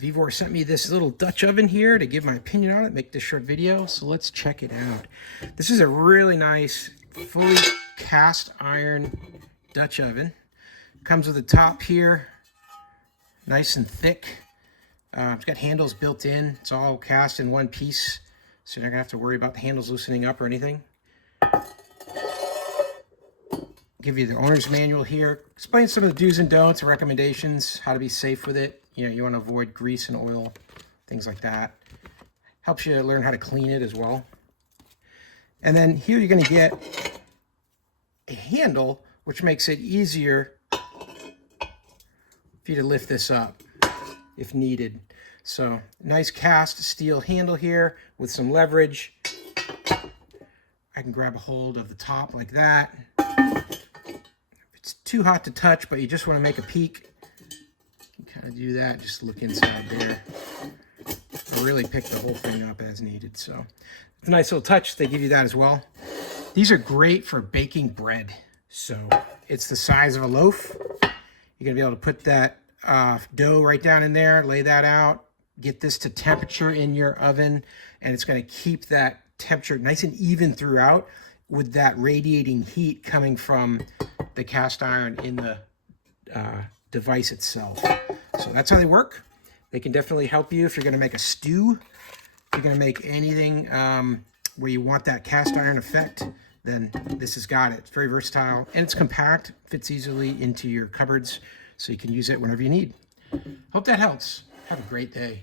VEVOR sent me this little Dutch oven here to give my opinion on it, make this short video, so let's check it out. This is a really nice, fully cast iron Dutch oven. Comes with a top here, nice and thick. It's got handles built in. It's all cast in one piece, so you're not gonna have to worry about the handles loosening up or anything. Give you the owner's manual here. Explain some of the do's and don'ts and recommendations, how to be safe with it. You know, you want to avoid grease and oil, things like that. Helps you learn how to clean it as well. And then here you're going to get a handle, which makes it easier for you to lift this up if needed. So nice cast steel handle here with some leverage. I can grab a hold of the top like that. It's too hot to touch, but you just want to make a peek. You can kind of do that, just look inside there. Or really pick the whole thing up as needed. So it's a nice little touch. They give you that as well. These are great for baking bread. So it's the size of a loaf. You're going to be able to put that dough right down in there, lay that out, get this to temperature in your oven, and it's going to keep that temperature nice and even throughout with that radiating heat coming from the cast iron in the device itself. So that's how they work. They can definitely help you if you're going to make a stew. If you're going to make anything where you want that cast iron effect, then this has got it. It's very versatile and it's compact, fits easily into your cupboards, so you can use it whenever you need. Hope that helps. Have a great day.